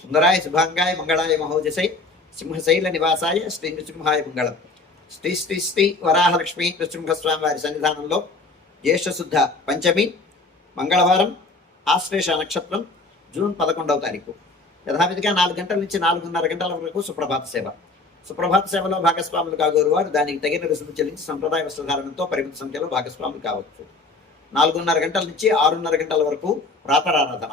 సుందరాయ శుభాంగాయ మంగళాయ మహోజసై సింహశైల నివాసాయ శ్రీ నృసింహాయ మంగళం. శ్రీ శ్రీ శ్రీ వరాహలక్ష్మి నృసింహస్వామి వారి సన్నిధానంలో జ్యేష్ఠశుద్ధ పంచమి మంగళవారం ఆశ్లేష నక్షత్రం జూన్ పదకొండవ తారీఖు. యథావిధిగా నాలుగు గంటల నుంచి నాలుగున్నర గంటల వరకు సుప్రభాత సేవ. సుప్రభాత సేవలో భాగస్వాములు కాగోరు వారు దానికి తగిన రుసుము చెల్లించి సంప్రదాయ వస్త్రధారణతో పరిమిత సంఖ్యలో భాగస్వాములు కావచ్చు. నాలుగున్నర గంటల నుంచి ఆరున్నర గంటల వరకు ప్రాతరారాధన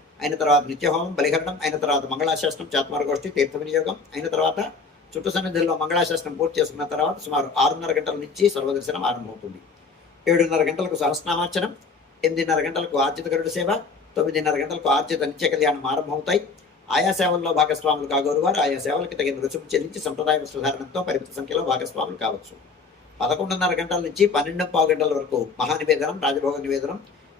అయిన తర్వాత నిత్యహోమం బలిహరణం అయిన తర్వాత మంగళాశాస్త్రం చాత్మార్గోష్ఠి తీర్థ వినియోగం అయిన తర్వాత చుట్టు సన్నిధిలో మంగళాశాస్త్రం పూర్తి చేసుకున్న తర్వాత సుమారు ఆరున్నర గంటల నుంచి సర్వదర్శనం ఆరంభమవుతుంది. ఏడున్నర గంటలకు సహస్నామార్చనం ఎనిమిదిన్నర గంటలకు ఆర్జిత గరుడు సేవ తొమ్మిదిన్నర గంటలకు ఆర్జిత నిత్య కళ్యాణం ఆరంభమవుతాయి. ఆయా సేవల్లో భాగస్వాములు కాగోరు వారు ఆయా సేవలకు తగిన రుసుము చెల్లించి సంప్రదాయ వస్త్రధారణంతో పరిమిత సంఖ్యలో భాగస్వాములు కావచ్చు. పదకొండున్నర గంటల నుంచి పన్నెండు పావు గంటల వరకు మహానివేదనం రాజభోగ నివేదనం